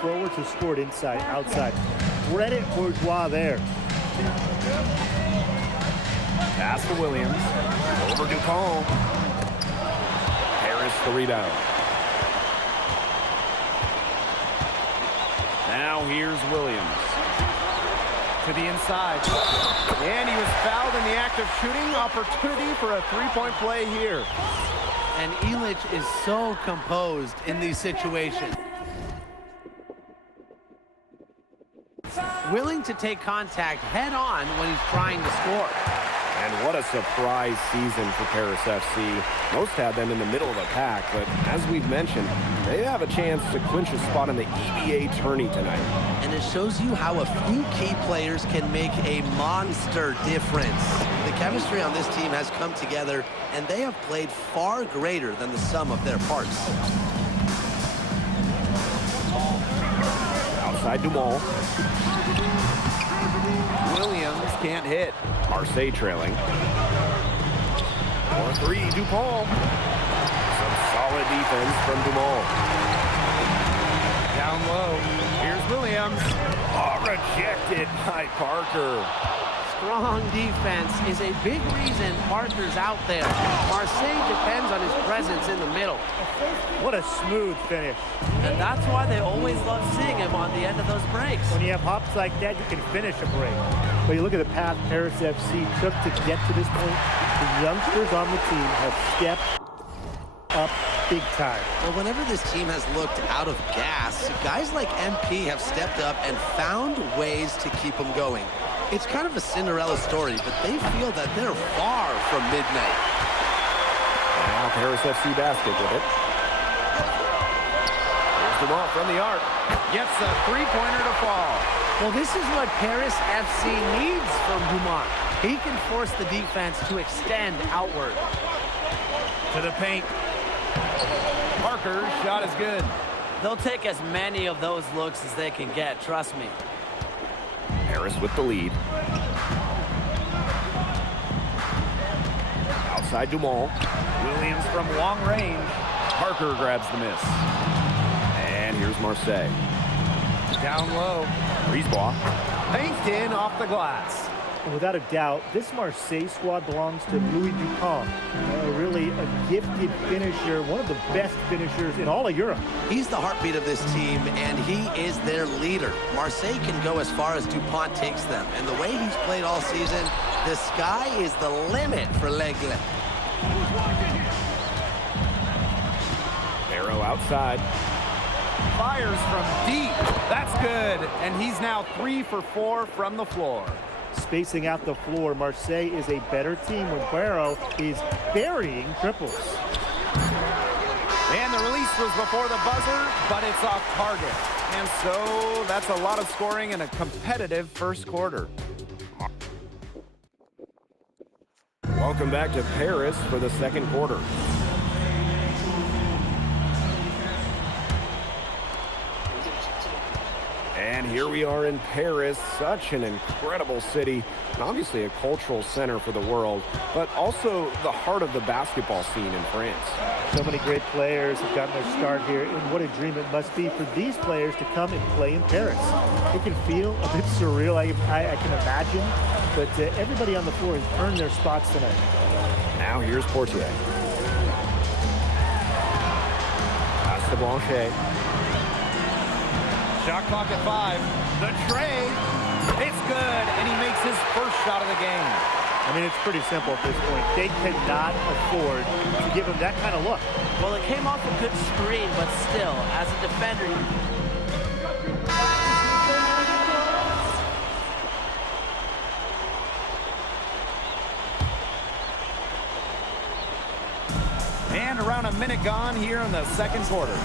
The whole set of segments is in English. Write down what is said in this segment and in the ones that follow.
Forwards who scored inside, outside. Credit Bourgeois there. Pass to Williams. Over Dupont. Harris the rebound. Now here's Williams. To the inside. And he was fouled in the act of shooting. Opportunity for a three-point play here. And Illich is so composed in these situations. Willing to take contact head on when he's trying to score. And what a surprise season for Paris FC. Most had them in the middle of the pack, but as we've mentioned, they have a chance to clinch a spot in the EBA tourney tonight. And it shows you how a few key players can make a monster difference. The chemistry on this team has come together, and they have played far greater than the sum of their parts. Outside Dumont. Williams can't hit. Marseille trailing. 4-3, Dupont. Some solid defense from Dumont. Down low. Here's Williams. Oh, rejected by Parker. Strong defense is a big reason Parker's out there. Marseille depends on his presence in the middle. What a smooth finish. And that's why they always love seeing him on the end of those breaks. When you have hops like that, you can finish a break. But you look at the path Paris FC took to get to this point. The youngsters on the team have stepped up big time. Well, whenever this team has looked out of gas, guys like MP have stepped up and found ways to keep them going. It's kind of a Cinderella story, but they feel that they're far from midnight. Now Paris FC basket with it. Here's Dumont from the arc. Gets a three-pointer to fall. Well, this is what Paris FC needs from Dumont. He can force the defense to extend outward. To the paint. Parker's shot is good. They'll take as many of those looks as they can get, trust me. Harris with the lead. Outside Dumont. Williams from long range. Parker grabs the miss. And here's Marseille. Down low. Brisebois. Paint in off the glass. And without a doubt, this Marseille squad belongs to Louis Dupont. Really a gifted finisher, one of the best finishers in all of Europe. He's the heartbeat of this team, and he is their leader. Marseille can go as far as Dupont takes them, and the way he's played all season, the sky is the limit for L'Aigle. Barrow outside. Fires from deep. That's good. And he's now 3 for 4 from the floor. Spacing out the floor, Marseille is a better team when Barrow is burying triples. And the release was before the buzzer, but it's off target. And so that's a lot of scoring in a competitive first quarter. Welcome back to Paris for the second quarter. And here we are in Paris, such an incredible city, and obviously a cultural center for the world, but also the heart of the basketball scene in France. So many great players have gotten their start here, and what a dream it must be for these players to come and play in Paris. It can feel a bit surreal, I can imagine, but everybody on the floor has earned their spots tonight. Now here's Portier. Pass to Blanchet. Shot clock at 5. The trade. It's good, and he makes his first shot of the game. I mean, it's pretty simple at this point. They cannot afford to give him that kind of look. Well, it came off a good screen, but still, as a defender... And around a minute gone here in the second quarter.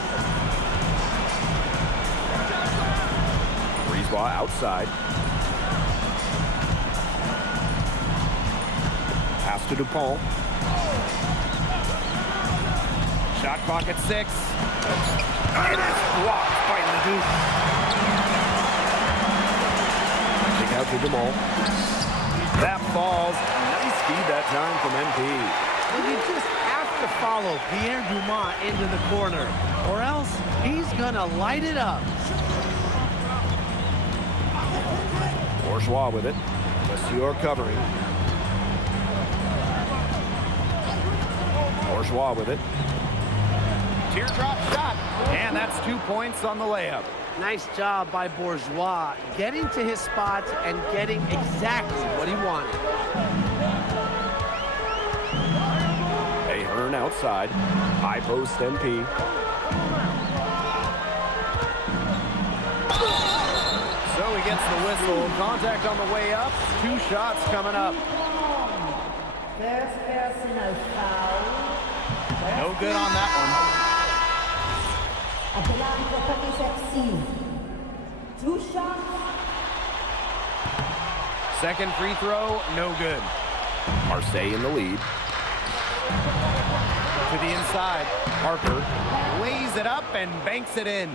Brisebois outside. Pass to Dupont. Shot clock at 6. It is blocked by Ledoux. Kick out to Dumont. That falls. Nice feed that time from MP. Well, you just have to follow Pierre Dumont into the corner, or else he's going to light it up. Bourgeois with it. Monsieur covering. Bourgeois with it. Teardrop shot. And that's 2 points on the layup. Nice job by Bourgeois, getting to his spots and getting exactly what he wanted. Ahern outside. High post MP. So he gets the whistle. Contact on the way up. 2 shots coming up. First personal foul. No good on that one. Adelante for Paris FC. 2 shots. Second free throw, no good. Marseille in the lead. To the inside. Parker lays it up and banks it in.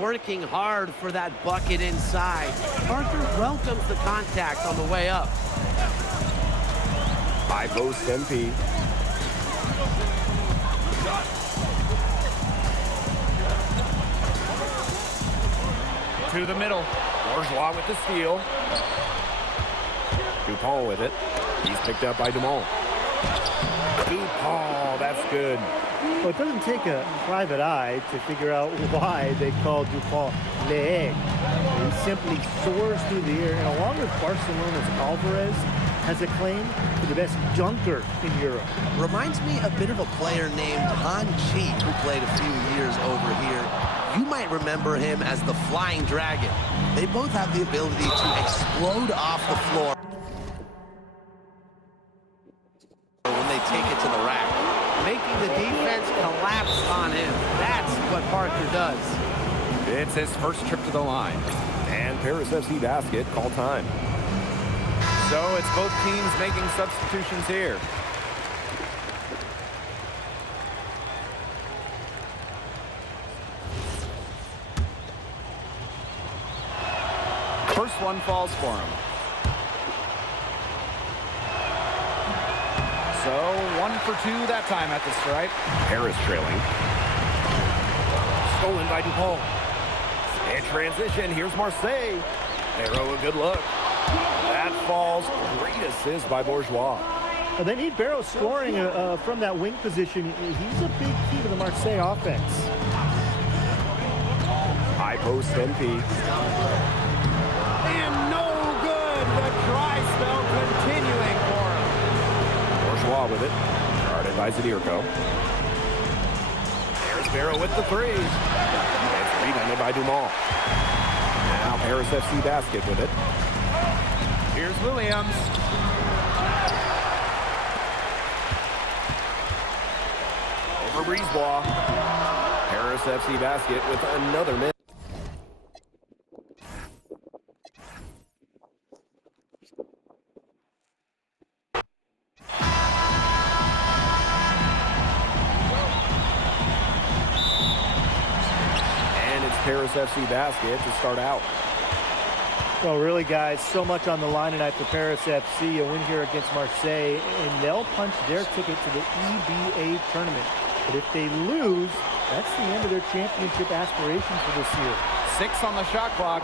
Working hard for that bucket inside. Parker welcomes the contact on the way up. High post MP. To the middle. Bourgeois with the steal. Dupont with it. He's picked up by Dumont. Dupont, that's good. Well, it doesn't take a private eye to figure out why they call Dupont Le Egg. He simply soars through the air, and along with Barcelona's Alvarez, has a claim to the best dunker in Europe. Reminds me a bit of a player named Han Chi, who played a few years over here. You might remember him as the Flying Dragon. They both have the ability to explode off the floor when they take it to the rack, making the defense collapse on him. That's what Parker does. It's his first trip to the line. And Paris FC basket, call time. So it's both teams making substitutions here. First one falls for him. So 1 for 2 that time at the stripe. Paris trailing. Stolen by Dupont. In transition, here's Marseille. Barrow, a good look. That falls. Great assist by Bourgeois. They need Barrow scoring from that wing position. He's a big key to the Marseille offense. High post MP. And no good. The dry spell continuing for him. Bourgeois with it. Guarded by Zadirko. There's Barrow with the 3. It's rebounded by Dumont. Now Paris FC basket with it. Here's Williams. Over Brisebois. Paris FC basket with another miss. And it's Paris FC basket to start out. Well, really, guys, so much on the line tonight for Paris FC. A win here against Marseille, and they'll punch their ticket to the EBA tournament. But if they lose, that's the end of their championship aspiration for this year. 6 on the shot clock.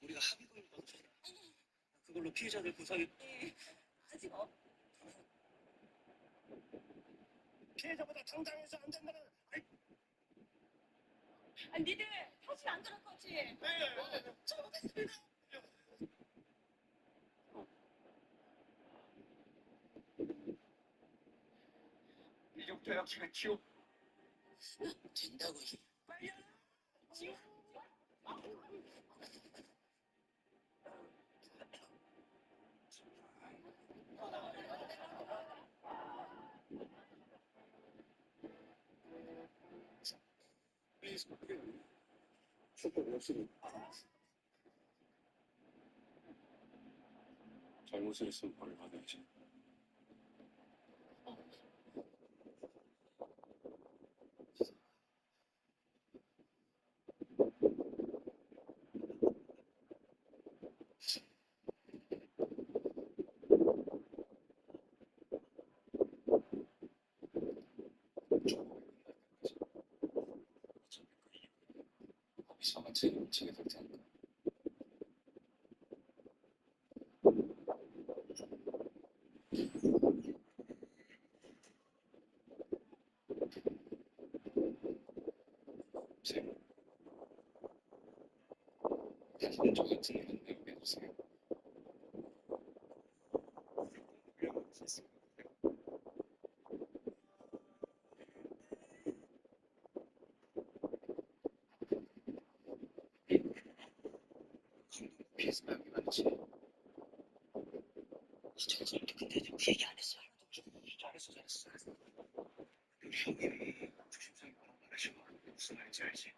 우리가 합의금을 받았잖아. 그걸로 피해자들 보상이 아직 없. 피해자보다 당당해서 안 된다는. 아, 니들 사실 안 그럴 거지? 네. 잘못했습니다. 이제부터 역시가 지옥. 된다고. 빨리 하라. 지옥. 잘못을 했으면 벌을 받아야지. 거기서 책임을 지게 될 테니까. 쌤, 당신은 저 같은 일은 내보내주세요. 피해서 여기 많지. 저렇게 근데 그 얘기 안 했어. 잘했어. 우리 형님이 조심성이 뭐라고 말하셔. 무슨 말인지 알지?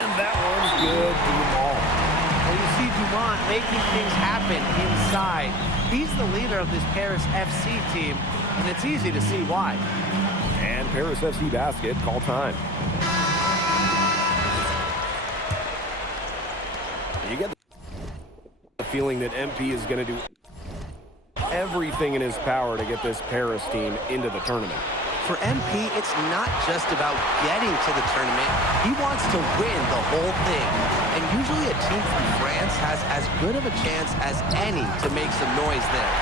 And that one's good to the ball. Well, you see Dumont making things happen inside. He's the leader of this Paris FC team, and it's easy to see why. And Paris FC basket, call time. You get feeling that MP is going to do everything in his power to get this Paris team into the tournament. For MP, it's not just about getting to the tournament. He wants to win the whole thing. And usually a team from France has as good of a chance as any to make some noise there.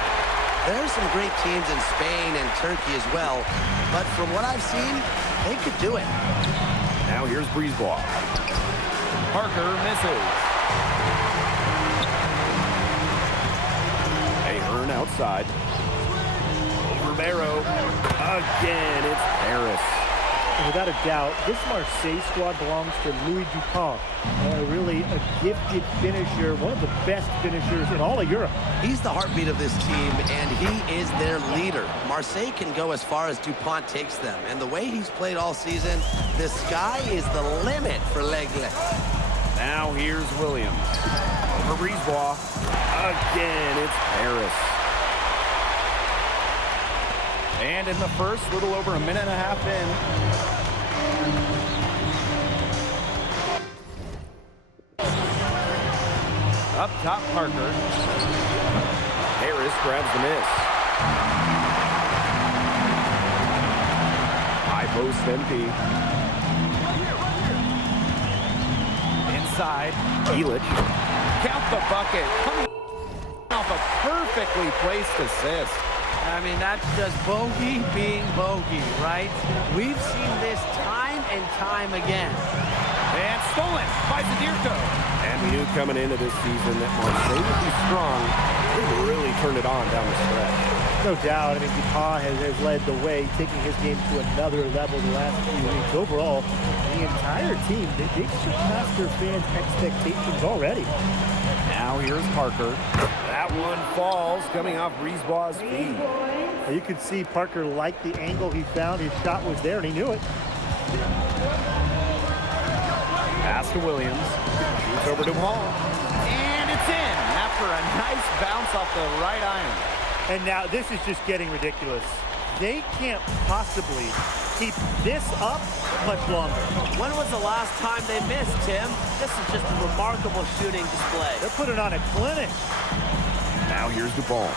There are some great teams in Spain and Turkey as well, but from what I've seen, they could do it. Now here's Brisebois. Parker misses. Ahern outside. Ribeiro. Again, it's Paris. And without a doubt, this Marseille squad belongs to Louis Dupont. Really a gifted finisher, one of the best finishers in all of Europe. He's the heartbeat of this team, and he is their leader. Marseille can go as far as Dupont takes them, and the way he's played all season, the sky is the limit for L'Aigle. Now here's Williams. Over Brisebois. Again, it's Paris. And in the first, little over a minute and a half in. Up top, Parker. Paris grabs the miss. High post MP. Inside, Illich. Count the bucket. Coming off a perfectly placed assist. I mean, that's just bogey being bogey, right? We've seen this time and time again. And stolen by Zadirko. And we knew coming into this season that Marseille would be strong. They really turned it on down the stretch. No doubt. I mean, Dupont has led the way, taking his game to another level the last few weeks. Overall, the entire team, they've surpassed their fans' expectations already. Now here's Parker. That one falls, coming off Brisebois' feet. You could see Parker liked the angle he found. His shot was there, and he knew it. Pass to Williams. Shoots over to Hall. And it's in after a nice bounce off the right iron. And now this is just getting ridiculous. They can't possibly keep this up much longer. When was the last time they missed, Tim? This is just a remarkable shooting display. They're putting on a clinic. Now here's Dupont.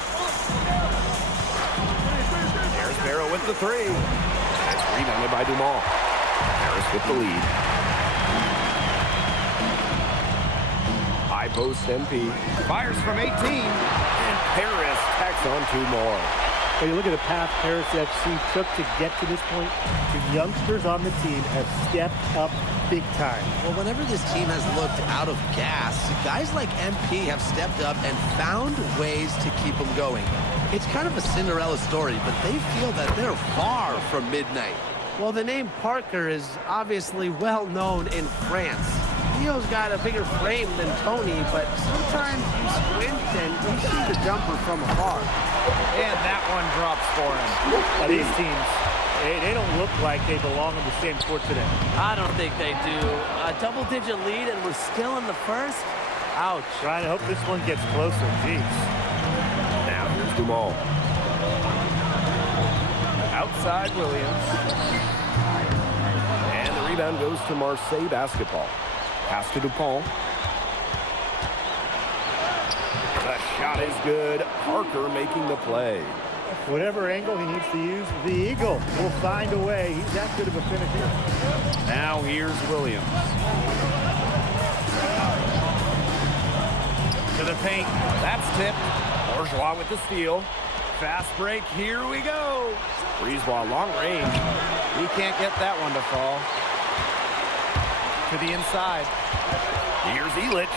There's Barrow with the three. It's rebounded by Dumont. Paris with the lead. High post MP. Fires from 18. And Paris tacks on two more. When you look at the path Paris FC took to get to this point, the youngsters on the team have stepped up big time. Well, whenever this team has looked out of gas, guys like MP have stepped up and found ways to keep them going. It's kind of a Cinderella story, but they feel that they're far from midnight. Well, the name Parker is obviously well known in France. Leo's got a bigger frame than Tony, but sometimes you squint and you see the jumper from afar. And that one drops for him. Now, these teams, they don't look like they belong on the same court today. I don't think they do. A double-digit lead and we're still in the first? Ouch. Trying to hope this one gets closer. Jeez. Now here's Dumont. Outside Williams. And the rebound goes to Marseille basketball. Pass to Dupont. The shot is good. Parker making the play. Whatever angle he needs to use, the Eagle will find a way. He's that good of a finisher. Now here's Williams. To the paint. That's tipped. Bourgeois with the steal. Fast break. Here we go. Brisebois long range. He can't get that one to fall. To the inside. Here's Illich.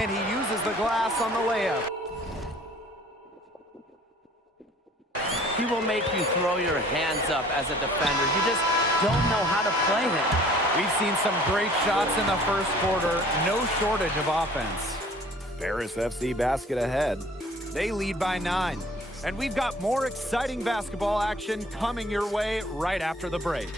And he uses the glass on the layup. He will make you throw your hands up as a defender. You just don't know how to play him. We've seen some great shots in the first quarter. No shortage of offense. Paris FC basket ahead. They lead by 9. And we've got more exciting basketball action coming your way right after the break.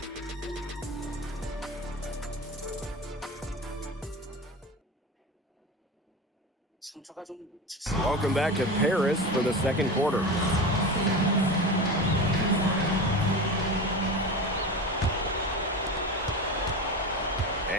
Welcome back to Paris for the second quarter.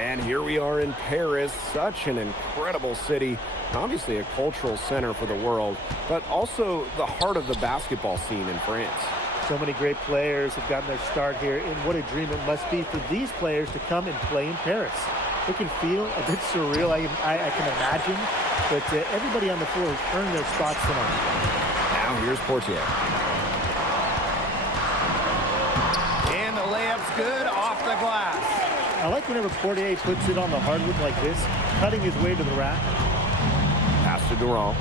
And here we are in Paris, such an incredible city, obviously a cultural center for the world, but also the heart of the basketball scene in France. So many great players have gotten their start here, and what a dream it must be for these players to come and play in Paris. It can feel a bit surreal, I can imagine, but everybody on the floor has earned their spots tonight. Now here's Portier. And the layup's good off the glass. I like whenever Portier puts it on the hardwood like this, cutting his way to the rack. Pass to Durant.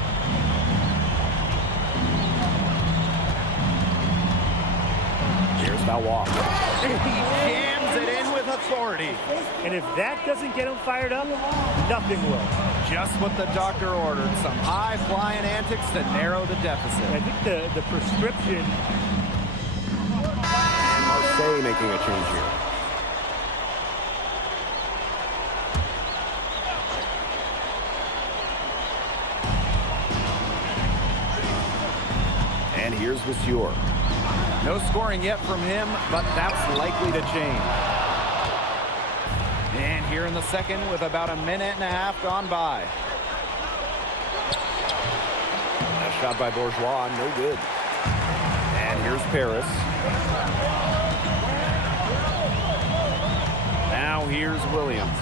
Here's Valois. He jams it in with authority. And if that doesn't get him fired up, nothing will. Just what the doctor ordered. Some high-flying antics to narrow the deficit. I think the prescription... And Marseille making a change here. And here's Monsieur. No scoring yet from him, but that's likely to change. And here in the second with about a minute and a half gone by. A shot by Bourgeois, no good. And here's Paris. Now here's Williams.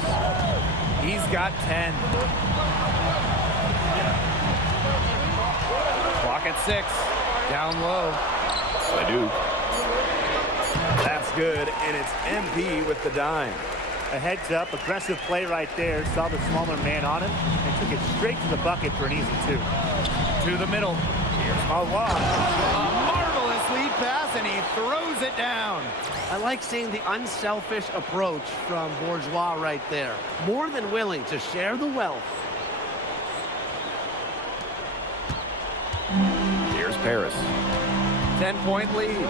He's got 10. Clock at 6. Down low. Leduc. That's good, and it's MP with the dime. A heads-up, aggressive play right there. Saw the smaller man on him and took it straight to the bucket for an easy 2. To the middle. Here's Valois. A marvelous lead pass, and he throws it down. I like seeing the unselfish approach from Bourgeois right there. More than willing to share the wealth. Here's Paris. 10-point lead.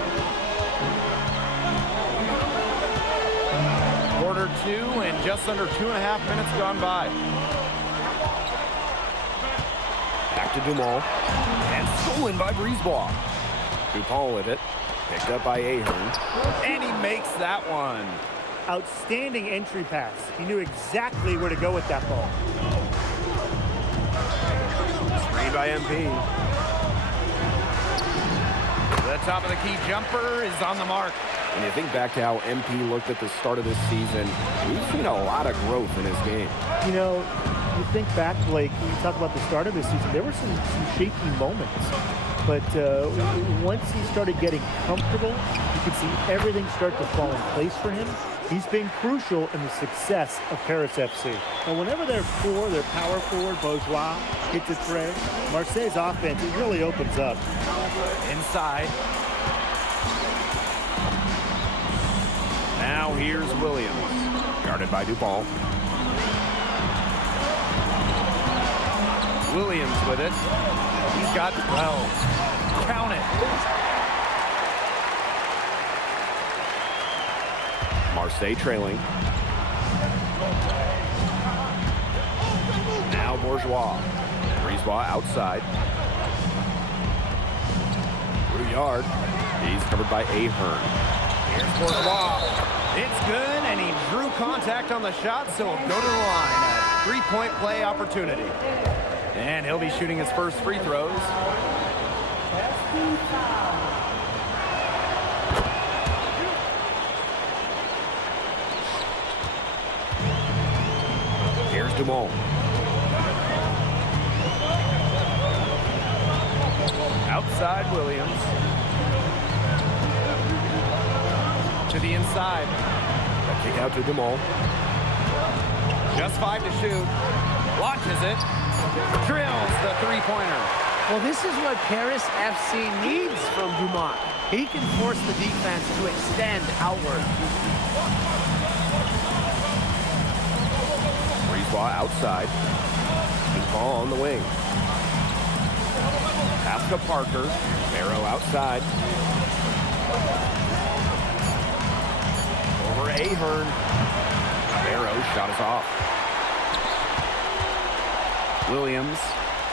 Quarter 2 and just under 2.5 minutes gone by. Back to Dumont. And stolen by Brisebois. Dupont with it. Picked up by Ahern. And he makes that one. Outstanding entry pass. He knew exactly where to go with that ball. Screen by MP. The top of the key jumper is on the mark. When you think back to how MP looked at the start of this season, we've seen a lot of growth in his game. You know, you think back, Blake, when you talk about the start of this season, there were some shaky moments. But once he started getting comfortable, you could see everything start to fall in place for him. He's been crucial in the success of Paris FC. And whenever their power forward, Bourgeois, hits a tray, Marseille's offense, it really opens up. Inside. Now here's Williams. Guarded by Dupont. Williams with it. He's got 12. Count it. Marseille trailing. Now Bourgeois. Brisebois outside. Rouillard. He's covered by Ahern. Here's Bourgeois. It's good, and he drew contact on the shot, so he'll go to the line. A three-point play opportunity. And he'll be shooting his first free throws. Here's Dumont. Outside Williams. To the inside. A kick out to Dumont. Just 5 to shoot. Launches it. Drills the three-pointer. Well, this is what Paris FC needs from Dumont. He can force the defense to extend outward. Brisebois outside. Ball on the wing. Pass to Parker. Barrow outside. Over Ahern. Barrow shot is off. Williams,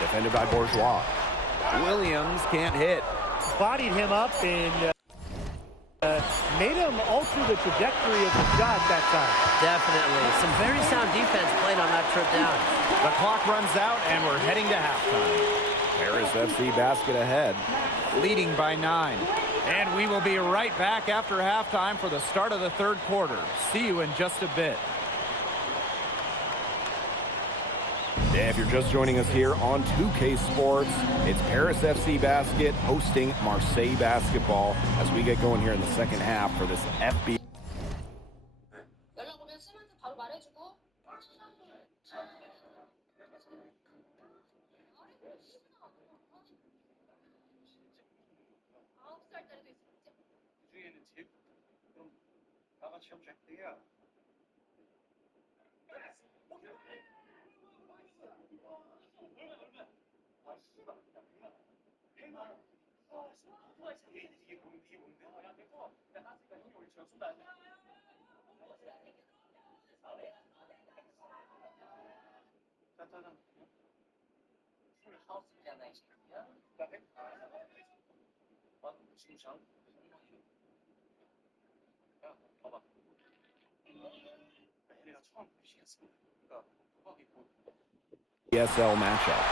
defended by Bourgeois. Williams can't hit. Bodied him up and made him alter the trajectory of the shot that time. Definitely. Some very sound defense played on that trip down. The clock runs out, and we're heading to halftime. Paris FC basket ahead, leading by 9. And we will be right back after halftime for the start of the third quarter. See you in just a bit. Yeah, if you're just joining us here on 2K Sports, it's Paris FC Basket hosting Marseille Basketball as we get going here in the second half for this FB. 연락 오면 쌤한테 바로 말해주고. 아홉 살짜리도 있었지. 그중에는 제일 그럼 다 같이 하면 잭이야. ESL matchup.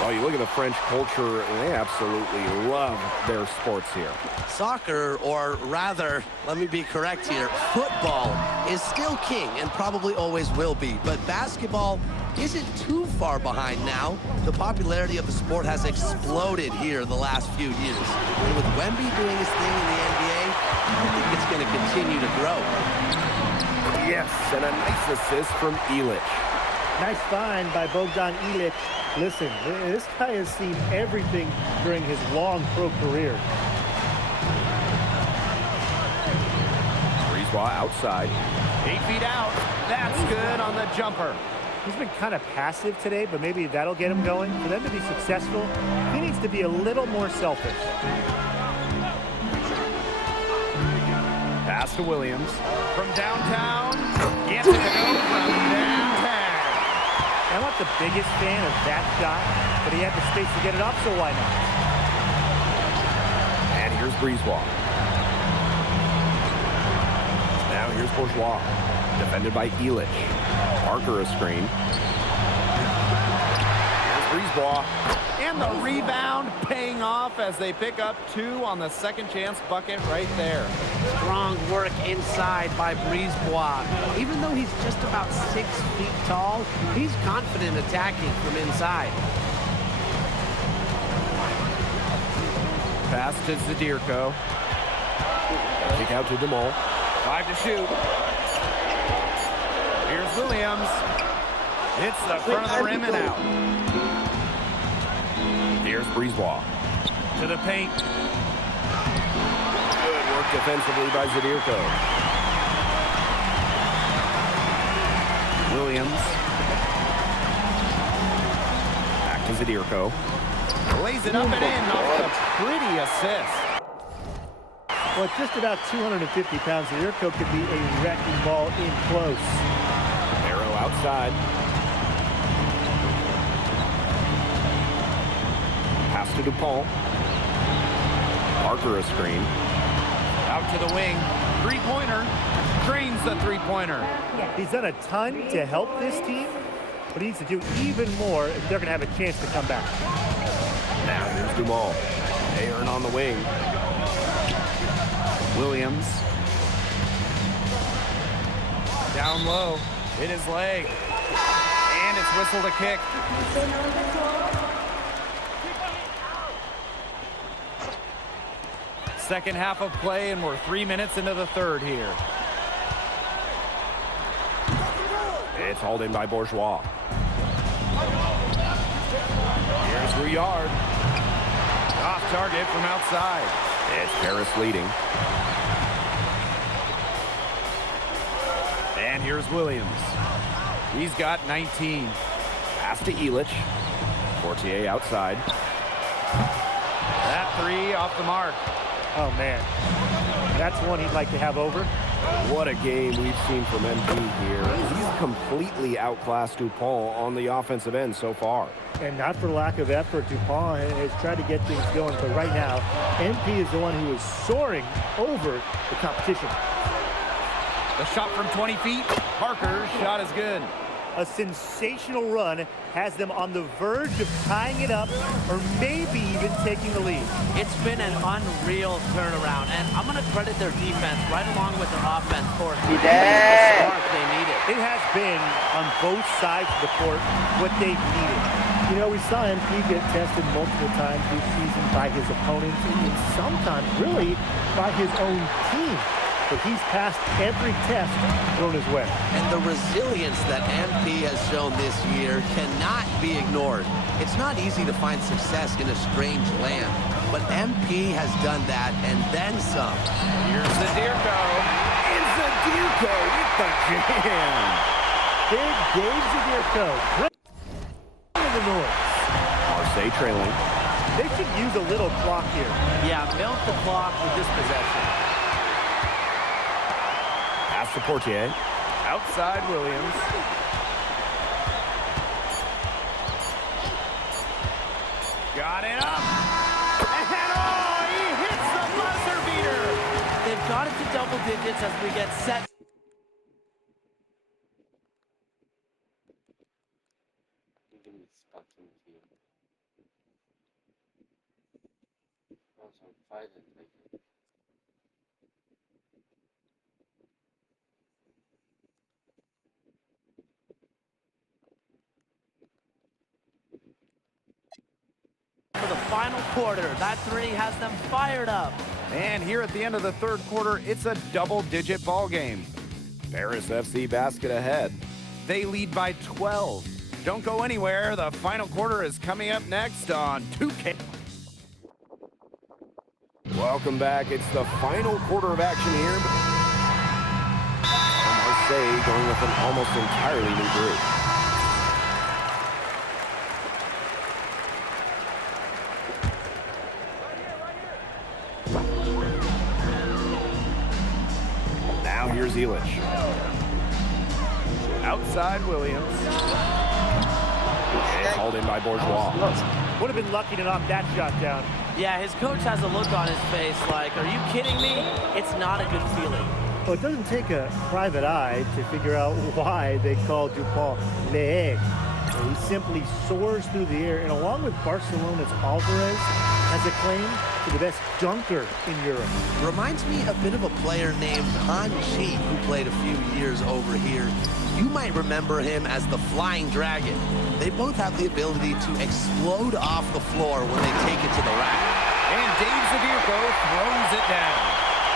Well, you look at the French culture, and they absolutely love their sports here. Soccer, or rather, let me be correct here, football is still king and probably always will be. But basketball isn't too far behind now. The popularity of the sport has exploded here the last few years. And with Wemby doing his thing in the NBA, I think it's going to continue to grow. Yes, and a nice assist from Ilic. Nice find by Bogdan Ilic. Listen, this guy has seen everything during his long pro career. Brisebois outside. 8 feet out. That's good on the jumper. He's been kind of passive today, but maybe that'll get him going. For them to be successful, he needs to be a little more selfish. Pass to Williams. From downtown. Gets it to go from downtown. I'm not the biggest fan of that shot, but he had the space to get it up, so why not? And here's Brisebois. Now here's Bourgeois. Defended by Ilic. Parker a screen. Here's Brisebois. And the rebound paying off as they pick up 2 on the second chance bucket right there. Strong work inside by Brisebois. Even though he's just about 6 feet tall, he's confident attacking from inside. Pass to Zadirko. Kick out to DeMol. 5 to shoot. Here's Williams. Hits the front of the rim and out. Here's Brisebois. To the paint. Good work defensively by Zadirko. Williams. Back to Zadirko. Lays it up and in off a pretty assist. Well, at just about 250 pounds, Zadirko could be a wrecking ball in close. Arrow outside. Pass to DuPont. Parker a screen. Out to the wing. Three-pointer. Drains the three-pointer. He's done a ton to help this team, but he needs to do even more if they're going to have a chance to come back. Now here's Dumal. Aaron on the wing. Williams. Down low. Hit his leg. And it's whistled a kick. Second half of play, and we're 3 minutes into the third here. It's hauled in by Bourgeois. Here's Rouillard. Off target from outside. It's Paris leading. And here's Williams. He's got 19. Pass to Ilic. Fortier outside. That 3 off the mark. Oh, man. That's one he'd like to have over. What a game we've seen from MP here. He's completely outclassed Dupont on the offensive end so far. And not for lack of effort, DuPont has tried to get things going, but right now, MP is the one who is soaring over the competition. The shot from 20 feet. Parker's shot is good. A sensational run has them on the verge of tying it up or maybe even taking the lead. It's been an unreal turnaround, and I'm going to credit their defense right along with their offense for the spark they needed. It has been, on both sides of the court, what they've needed. You know, we saw MP get tested multiple times this season by his opponents and sometimes really by his own team. But he's passed every test thrown his way. And the resilience that MP has shown this year cannot be ignored. It's not easy to find success in a strange land, but MP has done that and then some. Here's Zadirko. And Zadirko with the jam. Big Dave Zadirko. Bring the noise. Marseille trailing. They should use a little clock here. Yeah, milk the clock with this possession. Pass to Portier. Outside Williams. Got it up. And oh, he hits the buzzer beater. They've got it to double digits as we get set. For the final quarter, that three has them fired up. And here at the end of the third quarter, it's a double-digit ball game. Paris FC basket ahead. They lead by 12. Don't go anywhere. The final quarter is coming up next on 2K. Welcome back. It's the final quarter of action here. Marseille going with an almost entirely new group. Now here's Illich. Outside Williams. And called in by Bourgeois. Would have been lucky to knock that shot down. Yeah, his coach has a look on his face like, are you kidding me? It's not a good feeling. Well, it doesn't take a private eye to figure out why they call DuPont Le. He simply soars through the air, and along with Barcelona's Alvarez, has a claim to the best dunker in Europe. Reminds me a bit of a player named Han Chi, who played a few years over here. You might remember him as the Flying Dragon. They both have the ability to explode off the floor when they take it to the rack. And Dave Zadirko throws it down.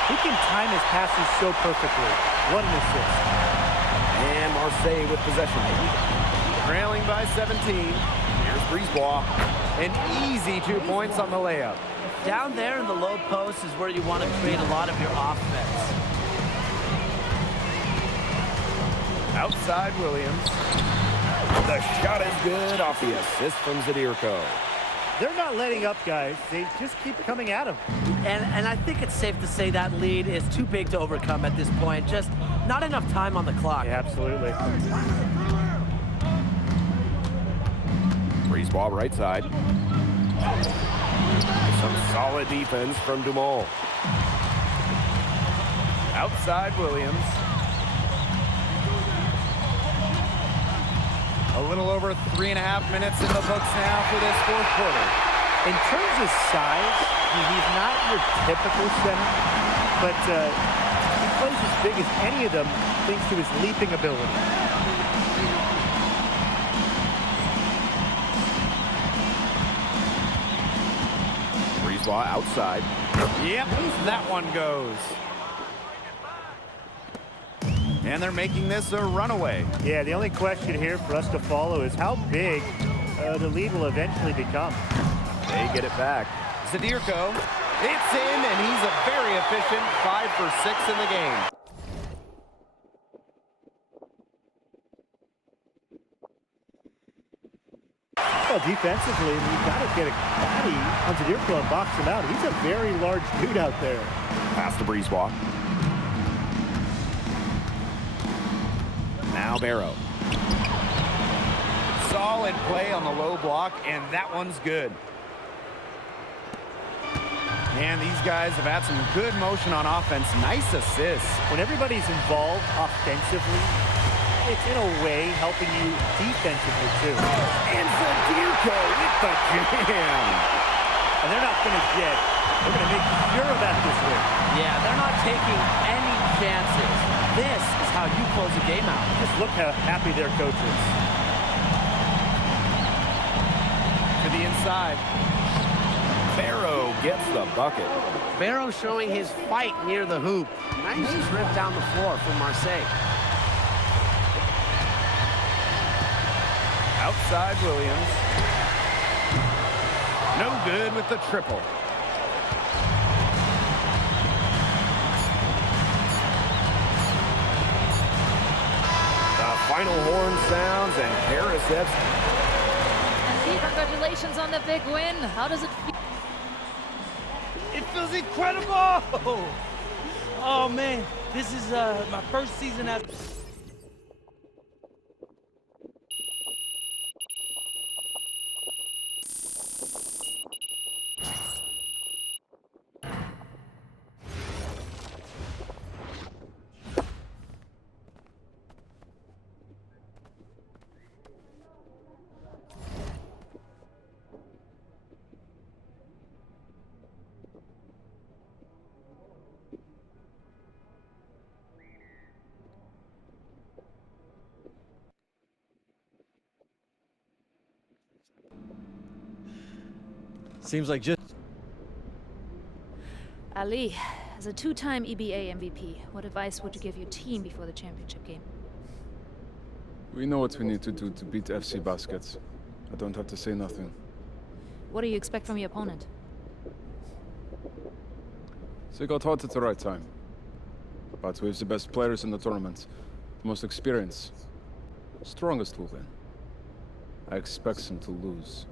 He can time his passes so perfectly. What an assist. And Marseille with possession. Trailing by 17. Here's Brisebois. An easy 2 points on the layup. Down there in the low post is where you want to create a lot of your offense. Outside Williams. The shot is good off the assist from Zadirko. They're not letting up, guys. They just keep coming at him. And I think it's safe to say that lead is too big to overcome at this point. Just not enough time on the clock. Yeah, absolutely. Brisebois right side. Some solid defense from Dumont. Outside Williams. A little over 3.5 minutes in the books now for this fourth quarter. In terms of size, he's not your typical center, but he plays as big as any of them thanks to his leaping ability. Brisebois outside. Yep, that one goes. And they're making this a runaway. Yeah, the only question here for us to follow is how big the lead will eventually become. They get it back. Zadirko, it's in, and he's a very efficient 5 for 6 in the game. Well, defensively, you've got to get a body on Zadirko and box him out. He's a very large dude out there. Pass to Brisebois. Now Barrow. Solid play on the low block, and that one's good. And these guys have had some good motion on offense. Nice assists. When everybody's involved offensively, it's in a way helping you defensively too. And Zadirko with the jam. And they're not finished yet. They're going to make sure of that this week. Yeah, they're not taking any chances. This is how you close a game out. Just look how happy their coach is. To the inside. Barrow gets the bucket. Barrow showing his fight near the hoop. Nice trip down the floor from Marseille. Outside Williams. No good with the triple. The final horn sounds and Paris FC. And congratulations on the big win. How does it feel? It feels incredible! Oh man, this is my first season as seems like just Ali, as a two-time EBA MVP, what advice would you give your team before the championship game? we know what we need to do to beat FC Baskets. I don't have to say nothing. What do you expect from your opponent? They got hot at the right time. But we have the best players in the tournament. The most experience. Strongest will win. I expect them to lose.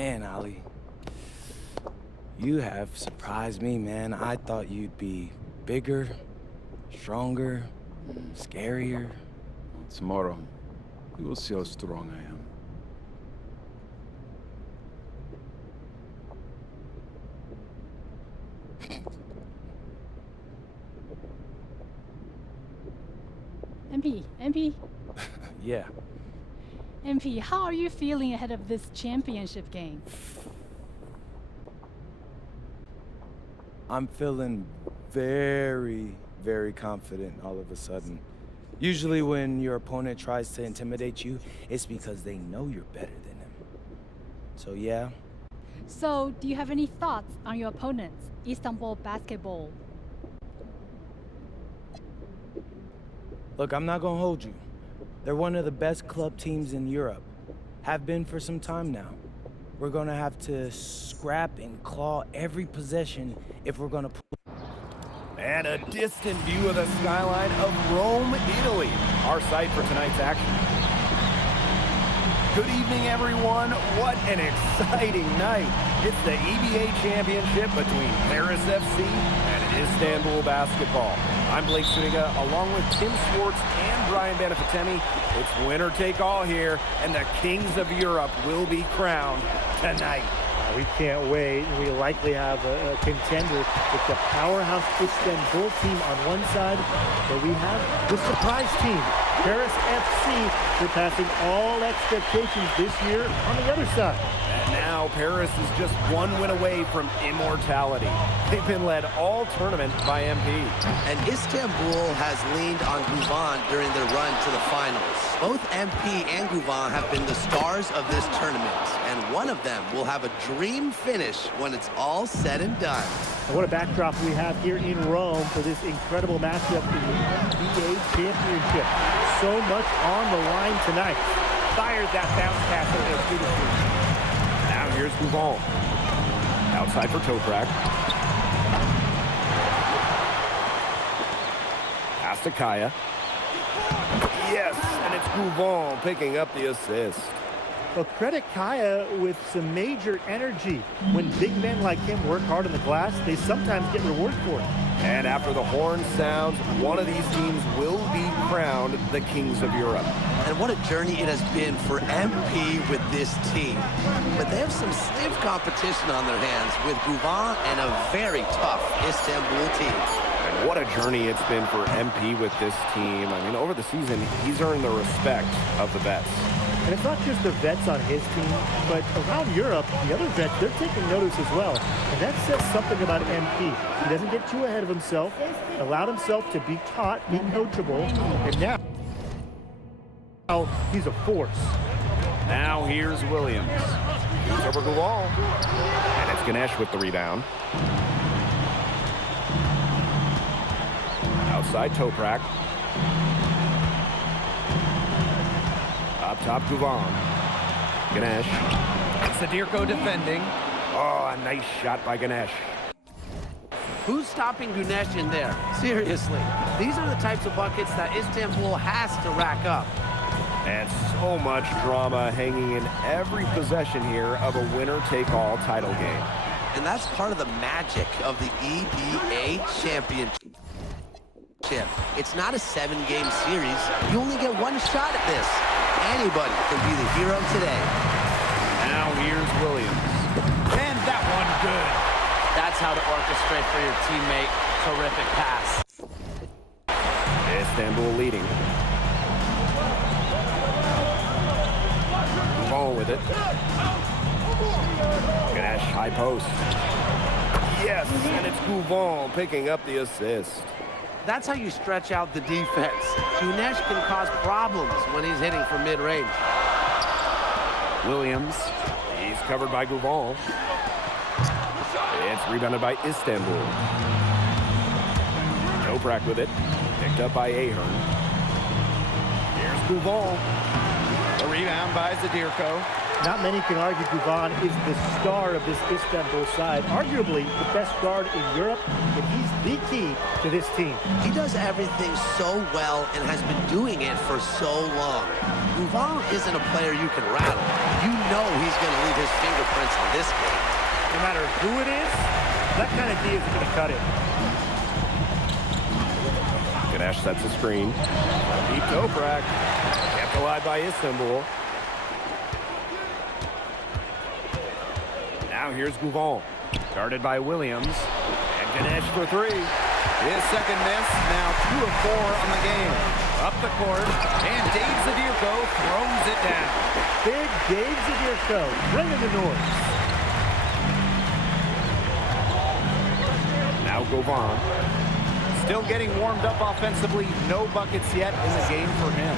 man, Ali. You have surprised me, man. I thought you'd be bigger, stronger, scarier. Tomorrow, we will see how strong I am. MP, Yeah. MP, how are you feeling ahead of this championship game? I'm feeling very, very confident all of a sudden. Usually when your opponent tries to intimidate you, it's because they know you're better than them. So yeah. So, do you have any thoughts on your opponents, Istanbul Basketball? Look, I'm not gonna hold you. They're one of the best club teams in Europe. Have been for some time now. We're gonna have to scrap and claw every possession if we're gonna And a distant view of the skyline of Rome, Italy, our site for tonight's action. Good evening, everyone. What an exciting night. It's the EBA championship between Paris FC and Istanbul Basketball. I'm Blake Suniga, along with Tim Swartz and Brian Benefitemi. It's winner take all here, and the kings of Europe will be crowned tonight. We can't wait. We likely have a contender with the powerhouse Istanbul team on one side, but we have the surprise team, Paris FC, surpassing all expectations this year on the other side. And now Paris is just one win away from immortality. They've been led all tournament by MP. And Istanbul has leaned on Guvan during their run to the finals. Both MP and Guvan have been the stars of this tournament, and one of them will have a dream finish when it's all said and done. And what a backdrop we have here in Rome for this incredible matchup in the NBA Championship. So much on the line tonight. Fired that bounce pass there beautifully. Now here's Guvan. Outside for Toprak. Pass to Kaya. Yes, and it's Guvan picking up the assist. Well, credit Kaya with some major energy. When big men like him work hard on the glass, they sometimes get rewarded for it. And after the horn sounds, one of these teams will be crowned the Kings of Europe. And what a journey it has been for MP with this team. But they have some stiff competition on their hands with Guvan and a very tough Istanbul team. And what a journey it's been for MP with this team. I mean, over the season, he's earned the respect of the vets. And it's not just the vets on his team, but around Europe, the other vets, they're taking notice as well. And that says something about MP. He doesn't get too ahead of himself, allowed himself to be taught, be coachable, and now he's a force. Now here's Williams. He's over Guval. And it's Ganesh with the rebound. Outside Toprak. Up top, Guvan. Ganesh. Sadirko defending. Oh, a nice shot by Ganesh. Who's stopping Ganesh in there? Seriously. These are the types of buckets that Istanbul has to rack up. And so much drama hanging in every possession here of a winner-take-all title game. And that's part of the magic of the EBA Championship. It's not a 7-game series. You only get one shot at this. Anybody can be the hero today. Now here's Williams. And that one good. That's how to orchestrate for your teammate. Terrific pass. Istanbul leading. Ball with it. Ganesh high post. Yes, and it's Guval picking up the assist. That's how you stretch out the defense. Ganesh can cause problems when he's hitting from mid-range. Williams, he's covered by Guval. It's rebounded by Istanbul. Toprak with it, picked up by Ahern. Here's Guval. The rebound by Zadirko. Not many can argue Guvan is the star of this Istanbul side, arguably the best guard in Europe, and he's the key to this team. He does everything so well and has been doing it for so long. Guvan isn't a player you can rattle. You know he's going to leave his fingerprints in this game. No matter who it is, that kind of D is going to cut it. Ganesh sets a screen. Deep Toprak. Kept alive by Istanbul. Now here's Guval. Guarded by Williams. And Ganesh for three. His second miss. Now 2 of 4 on the game. Up the court. And Dave Zadirko throws it down. Big Dave Zadirko bringing the noise. Now Guvan. Still getting warmed up offensively. No buckets yet in the game for him.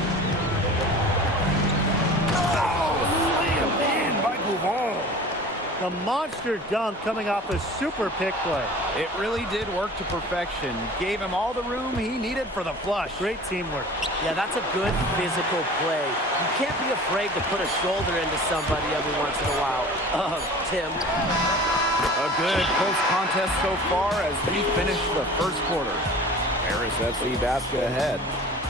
Oh, slammed in by Guvan. The monster dunk coming off a super pick play. It really did work to perfection. Gave him all the room he needed for the flush. Great teamwork. Yeah, that's a good physical play. You can't be afraid to put a shoulder into somebody every once in a while. Tim. A good close contest so far as we finish the first quarter. Paris FC basket ahead.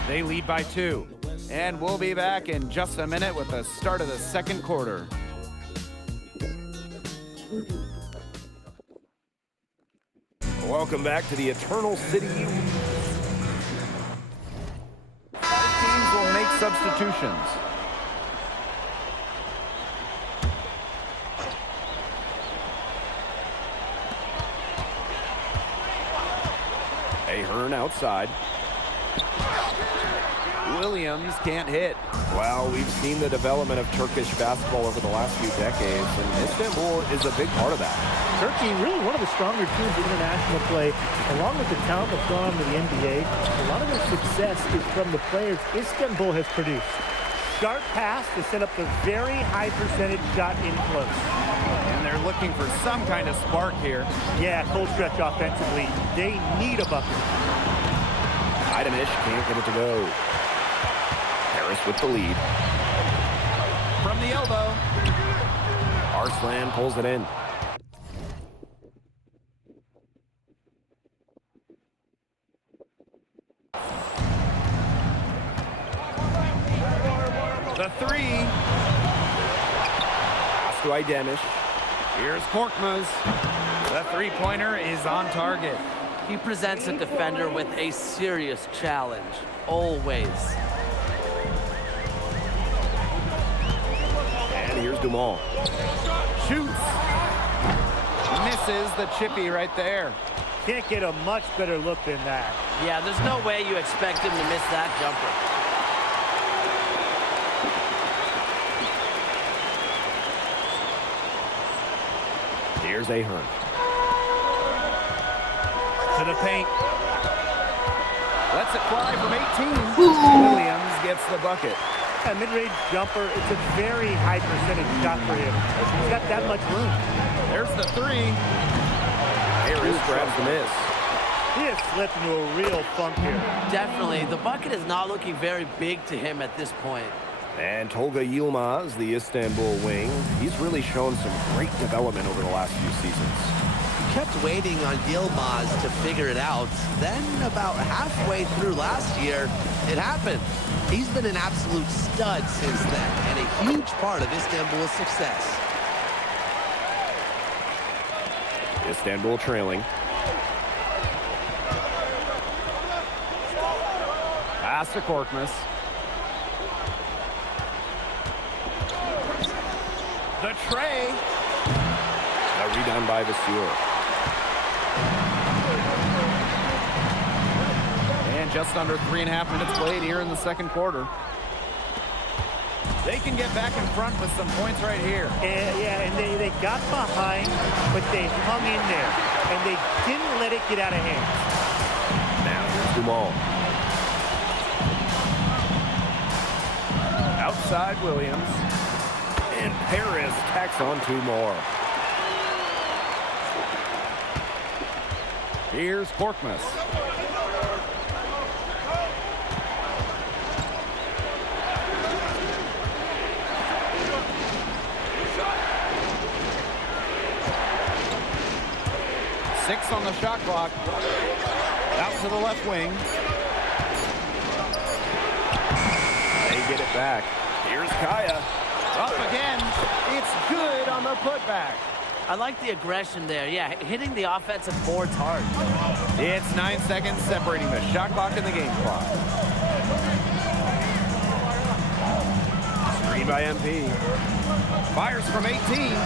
They lead by 2. And we'll be back in just a minute with the start of the second quarter. Welcome back to the Eternal City. Teams will make substitutions. Ahern outside. Williams can't hit. Well, we've seen the development of Turkish basketball over the last few decades, and Istanbul is a big part of that. Turkey, really one of the stronger teams in international play, along with the talent that's gone on to the NBA. A lot of their success is from the players Istanbul has produced. Sharp pass to set up the very high percentage shot in close. And they're looking for some kind of spark here. Yeah, cold stretch offensively. They need a bucket. Idamish can't get it to go. Harris with the lead. From the elbow. Arslan pulls it in. The three. to Idemish. Here's Korkmaz. The three-pointer is on target. He presents a defender with a serious challenge, always. And here's Dumont. Shoots. Misses the chippy right there. Can't get a much better look than that. Yeah, there's no way you expect him to miss that jumper. Here's Ahern. To the paint. Lets it fly from 18. Williams gets the bucket. A mid-range jumper, it's a very high percentage shot for him. He's got that much room. There's the three. Harris grabs the miss. He has slipped into a real funk here. Definitely. The bucket is not looking very big to him at this point. And Tolga Yilmaz, the Istanbul wing, he's really shown some great development over the last few seasons. He kept waiting on Yilmaz to figure it out. Then about halfway through last year, it happened. He's been an absolute stud since then, and a huge part of Istanbul's success. Istanbul trailing. Pass to Korkmaz. The tray. A rebound by Vasseur. And just under 3.5 minutes played here in the second quarter. They can get back in front with some points right here. And they got behind, but they hung in there. And they didn't let it get out of hand. Now here's Dumont. Outside Williams. And Paris tacks on two more. Here's Korkmaz. Six on the shot clock. Out to the left wing. They get it back. Here's Kaya. Up again. It's good on the putback. I like the aggression there. Yeah, hitting the offensive boards hard. It's 9 seconds separating the shot clock and the game clock. Screen by MP. Fires from 18.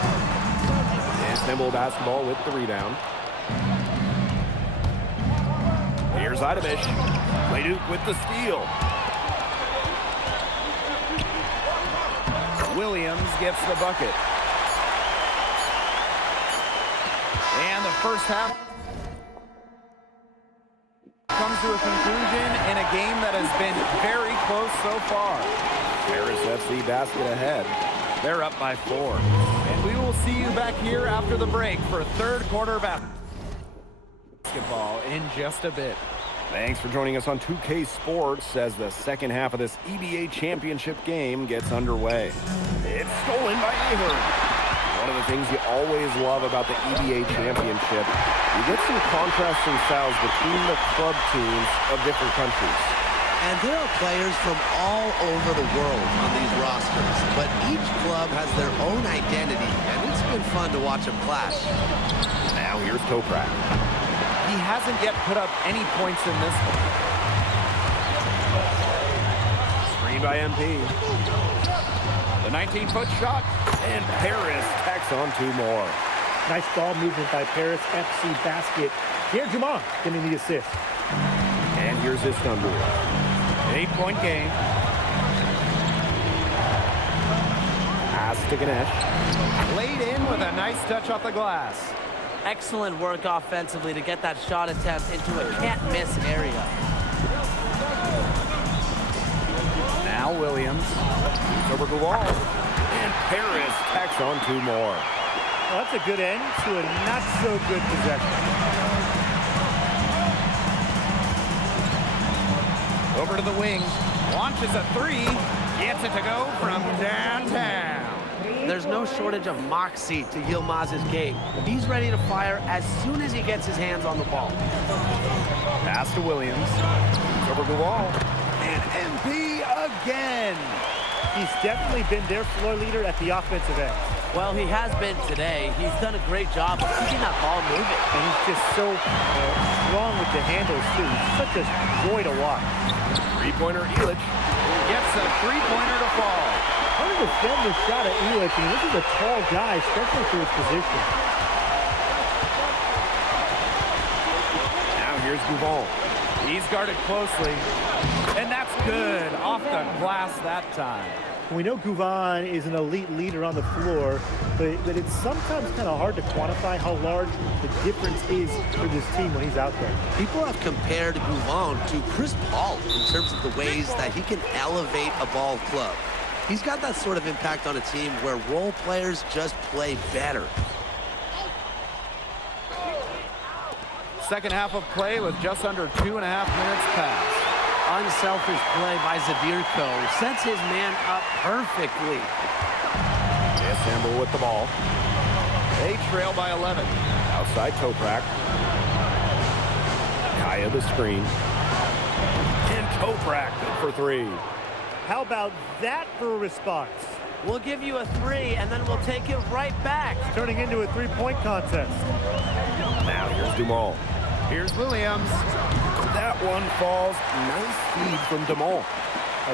Istanbul basketball with the rebound. Here's Idemish. Leduc with the steal. Williams gets the bucket. And the first half comes to a conclusion in a game that has been very close so far. Paris FC basket ahead. They're up by 4. And we will see you back here after the break for third quarter basketball in just a bit. Thanks for joining us on 2K Sports as the second half of this EBA championship game gets underway. It's stolen by Ahern. One of the things you always love about the EBA championship, you get some contrasting styles between the club teams of different countries. And there are players from all over the world on these rosters, but each club has their own identity, and it's been fun to watch them clash. Now here's Toprak. He hasn't yet put up any points in this one. Screen by MP. The 19-foot shot, and Paris tacks on two more. Nice ball movement by Paris FC basket. Here's Dumont getting the assist. And here's Istanbul. 8-point game. Pass to Ganesh. Laid in with a nice touch off the glass. Excellent work offensively to get that shot attempt into a can't-miss area. Now Williams. He's over the wall. And Paris tacks on two more. Well, that's a good end to a not-so-good possession. Over to the wing. Launches a three. Gets it to go from downtown. There's no shortage of moxie to Yilmaz's game. He's ready to fire as soon as he gets his hands on the ball. Pass to Williams. He's over the wall. And MP again. He's definitely been their floor leader at the offensive end. Well, he has been today. He's done a great job of keeping that ball moving. And he's just so strong with the handles, too. He's such a joy to watch. Three-pointer Illich gets a three-pointer to fall. How to defend the shot at Illich? I mean, this is a tall guy, especially for his position. Now here's Gouval. He's guarded closely, and that's good. Off the glass that time. We know Gouval is an elite leader on the floor, but it's sometimes kind of hard to quantify how large the difference is for this team when he's out there. People have compared Gouval to Chris Paul in terms of the ways that he can elevate a ball club. He's got that sort of impact on a team where role players just play better. Second half of play with just under 2.5 minutes passed. Unselfish play by Zadirko. Sets his man up perfectly. Istanbul with the ball. They trail by 11. Outside Toprak. Kaya the screen. And Toprak good for three. How about that for a response? We'll give you a three, and then we'll take it right back. It's turning into a three-point contest. Now here's Dumal. Here's Williams. That one falls. Nice feed from Dumal.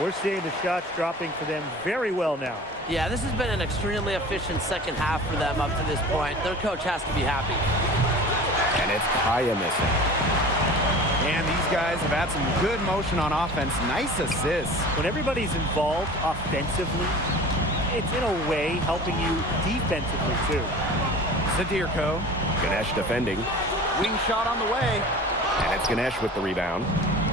We're seeing the shots dropping for them very well now. Yeah, this has been an extremely efficient second half for them up to this point. Their coach has to be happy. And it's Kaya missing. And these guys have had some good motion on offense. Nice assists. When everybody's involved offensively, it's in a way helping you defensively too. Zadirko. Ganesh defending. Wing shot on the way. And it's Ganesh with the rebound.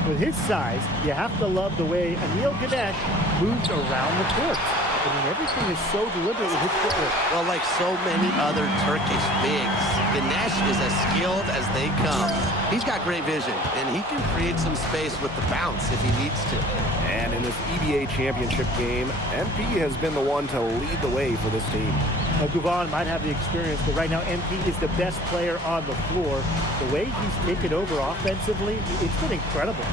With his size, you have to love the way Anil Ganesh moves around the court. I mean, everything is so deliberate with his footwork. Well, like so many other Turkish bigs, Ganesh is as skilled as they come. He's got great vision, and he can create some space with the bounce if he needs to. And in this EBA championship game, MP has been the one to lead the way for this team. Now, Gouval might have the experience, but right now MP is the best player on the floor. The way he's taken over offensively, it's been incredible.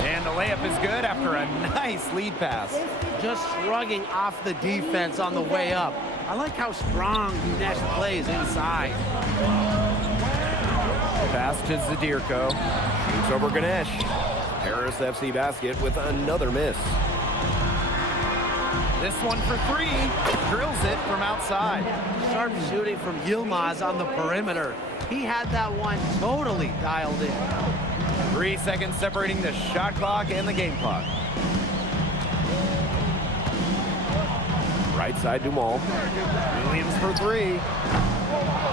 And the layup is good after a nice lead pass. Just shrugging off the defense on the way up. I like how strong Ganesh plays inside. Pass to Zadirko. Shoots over Ganesh. Paris FC basket with another miss. This one for three. Drills it from outside. Sharp shooting from Yilmaz on the perimeter. He had that one totally dialed in. 3 seconds separating the shot clock and the game clock. Right side Dumal. Williams for three.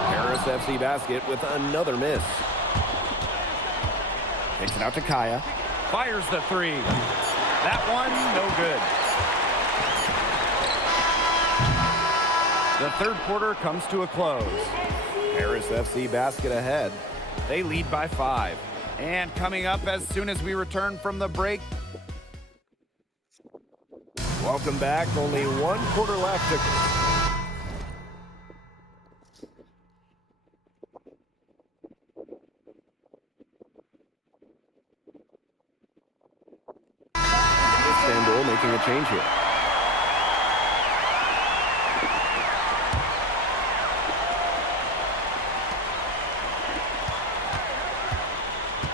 Paris FC basket with another miss. Takes it out to Kaya. Fires the three. That one, no good. The third quarter comes to a close. Paris FC basket ahead. They lead by 5. And coming up as soon as we return from the break. Welcome back. Only 1 quarter left. Istanbul making a change here.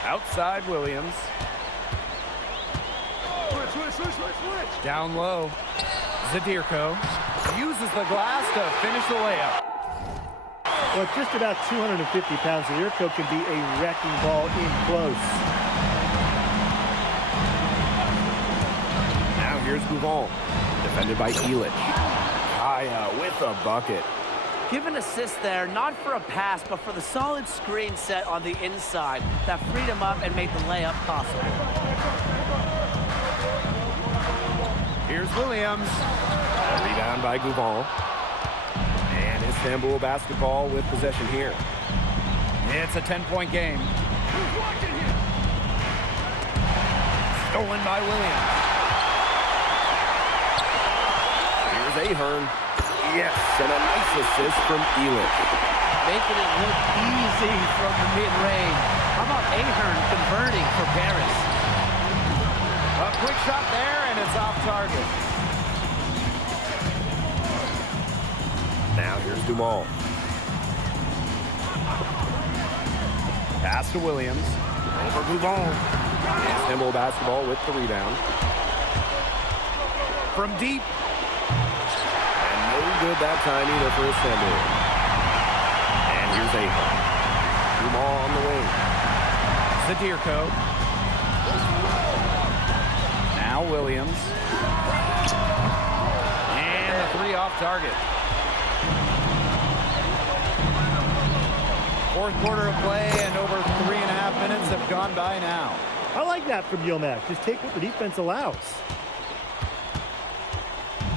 Outside Williams. Switch. Down low. Zadirko uses the glass to finish the layup. Well, at just about 250 pounds, Zadirko can be a wrecking ball in close. Now here's Gouval. Defended by Illich. Kaya with a bucket. Give an assist there, not for a pass, but for the solid screen set on the inside that freed him up and made the layup possible. Here's Williams. Rebound by Gouval. And Istanbul basketball with possession here. It's a 10-point game. Stolen by Williams. Here's Ahern. Yes, and a nice assist from Illich. Making it look easy from the mid-range. How about Ahern converting for Paris? A quick shot there, and it's off target. Now here's Dumal. Pass to Williams. Over Goujon. Istanbul basketball with the rebound. From deep. And no good that time either for Istanbul. And here's Aho. Dumal on the wing. Zadirko. Now Williams. And the three off target. Fourth quarter of play, and over 3.5 minutes have gone by now. I like that from Yomak. Just take what the defense allows.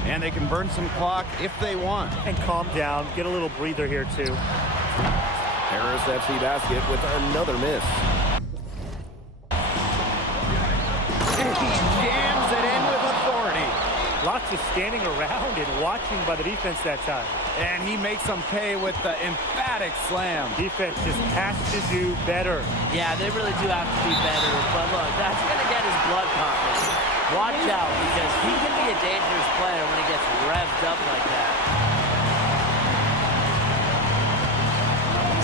And they can burn some clock if they want. And calm down. Get a little breather here, too. Paris FC basket with another miss. And he jams it in with authority. Lots of standing around and watching by the defense that time. And he makes them pay with the emphatic slam. Defense just has to do better. Yeah, they really do have to be better. But look, that's going to get his blood pumping. Watch out, because he can be a dangerous player when he gets revved up like that.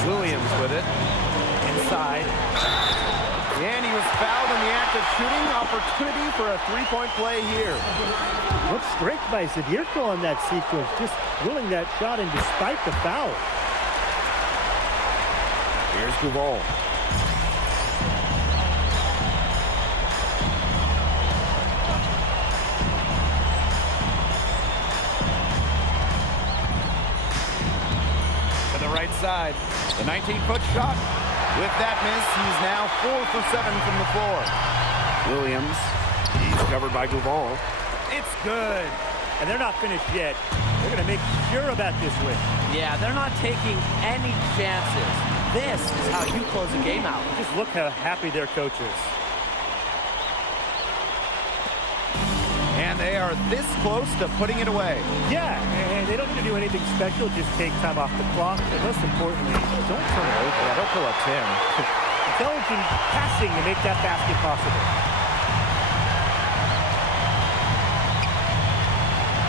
Williams with it. Inside. And he was fouled in the act of shooting. Opportunity for a three-point play here. What strength by Zadirko on that sequence. Just willing that shot and despite the foul. Here's Goujon. To the right side. The 19-foot shot. With that miss, he's now 4 for 7 from the floor. Williams, he's covered by Goujon. It's good. And they're not finished yet. They're going to make sure about this win. Yeah, they're not taking any chances. This is how you close a game out. Just look how happy their coach is. And they are this close to putting it away. Yeah, and they don't need to do anything special. Just take time off the clock. And most importantly, don't turn it over. Don't pull up Tim. Intelligent passing to make that basket possible.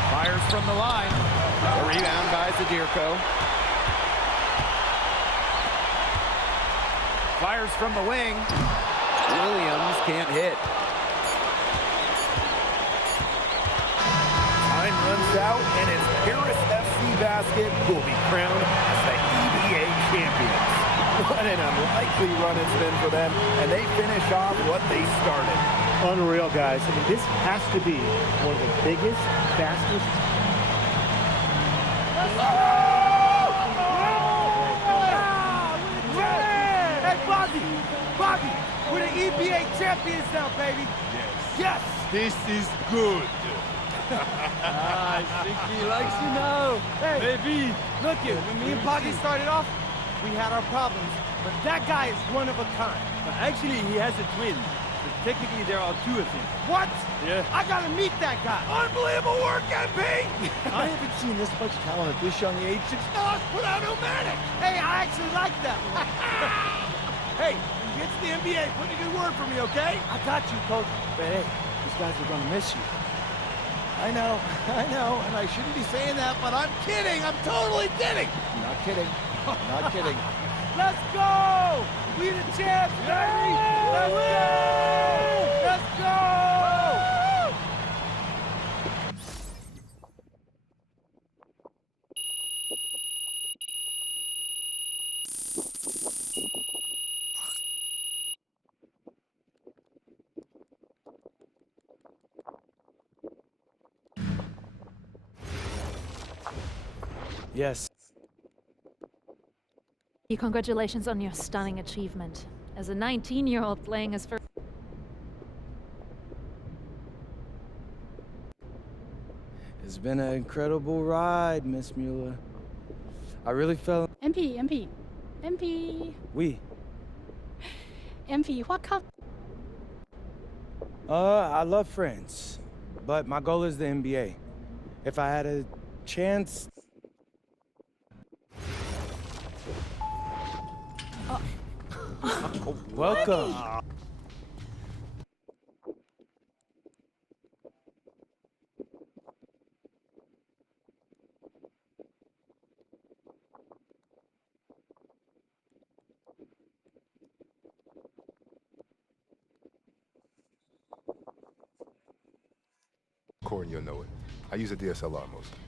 Fires from the line. A rebound by Zadirko. Fires from the wing. Williams can't hit. Time runs out, and it's Paris FC Basket who will be crowned as the EBA champions. What an unlikely run it's been for them, and they finish off what they started. Unreal, guys. I mean, this has to be one of the biggest, fastest. Hey, Bobby, we're the EBA champions now, baby. Yes. This is good. I think he likes you now. Hey, baby, look here. When me and Boggy started off, we had our problems, but that guy is one of a kind. Actually, he has a twin. But technically, there are two of him. What? Yeah. I gotta meet that guy. Unbelievable work, MP! I haven't seen this much talent at this young age since Nas put out Omatic. Hey, I actually like that. Hey, when you get to the NBA, put in a good word for me, okay? I got you, coach. But hey, these guys are gonna miss you. I know, and I shouldn't be saying that, but I'm kidding. I'm totally kidding. Not kidding. Not kidding. Let's go! We the champs, baby! Let's go! Let's go! Yes. Congratulations on your stunning achievement. As a 19-year-old playing his first... It's been an incredible ride, Miss Mueller. I really felt... MP. MP, what cup? I love France, but my goal is the NBA. If I had a chance... Welcome. recording, you'll know it. I use a DSLR mostly.